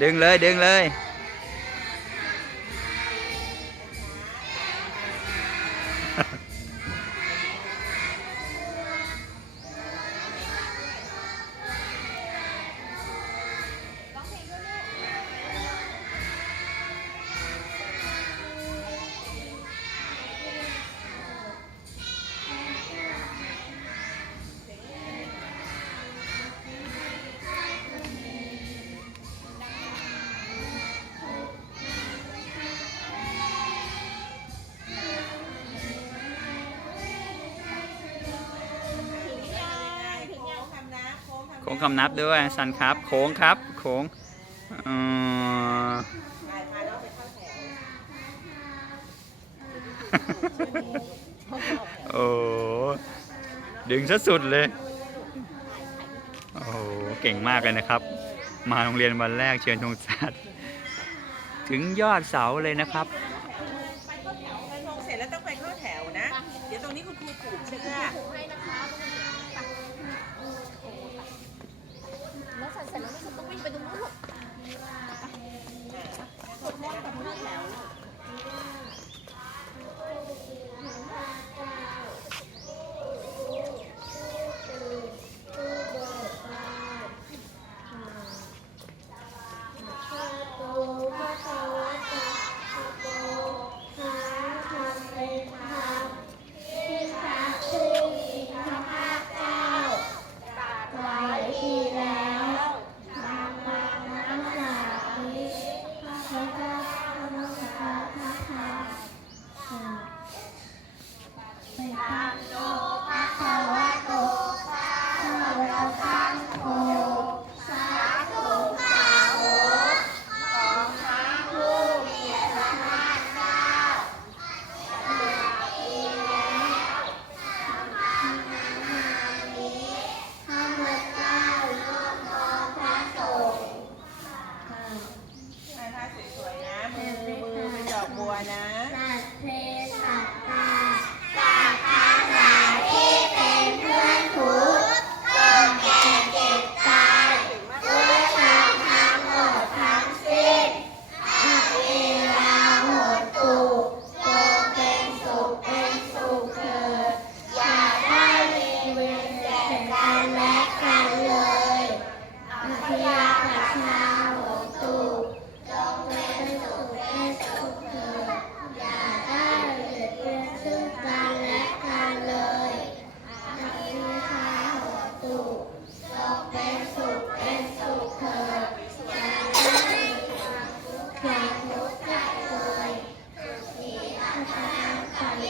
ดึงเล โค้งคำนับด้วยสันครับโค้งครับโค้งโอ้ดึงซะสุดเลย โอ้เก่งมากเลยนะครับ มาโรงเรียนวันแรกเชิญธงศาสตร์ถึงยอดเสาเลยนะครับเดินลงเสร็จแล้วต้องไปเข้าแถวนะ เดี๋ยวตรงนี้คุณครูปลูกเชือกแล้วเสร็จเสร็จแล้วนี่ฉันต้องวิ่งไปตรงนู้นลูก ถ่าย นะ สัตว์เพ